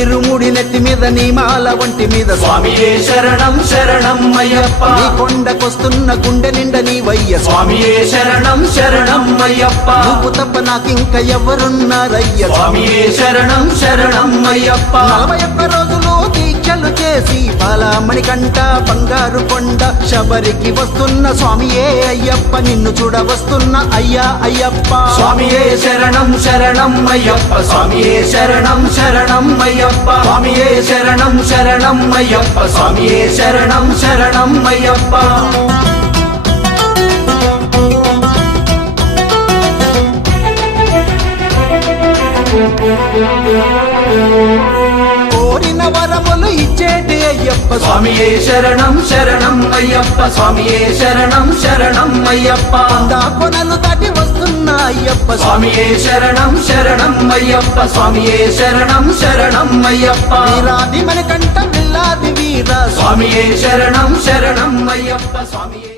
ఇరుముడి నెత్తి మీద నీ మాల ఒంటి మీద స్వామియే శరణం శరణం అయ్యప్ప నీ కొండకొస్తున్న గుండె నిండా నీ వయ్య స్వామియే శరణం శరణం అయ్యప్ప నువ్వు తప్ప నాకింక ఎవరున్నారయ్య స్వామియే శరణం శరణం అయ్యప్ప 41 రోజులు దీక్షలు చేసి బాలామణి కంట బంగారు కొండ శబరికి వస్తున్న స్వామియే అయ్యప్ప నిన్ను చూడ వస్తున్న అయ్యా అయ్యప్ప స్వామియే శరణం శరణం అయ్యప్ప స్వామియే శరణం శరణం అయ్యప్ప స్వామియే శరణం శరణం అయ్యప్ప స్వామియే శరణం శరణం అయ్యప్ప కోరిన వరములు ఇచ్చేటి అయ్యప్ప స్వామియే శరణం శరణం అయ్యప్ప స్వామియే శరణం శరణం అయ్యప్ప కొండా కొనలు దాటి వస్తున్న అయ్యప్ప స్వామియే శరణం శరణం అయ్యప్ప స్వామియే శరణం శరణం అయ్యప్ప వీరాది మన కంట విల్లాది వీర స్వామియే శరణం శరణం అయ్యప్ప స్వామియే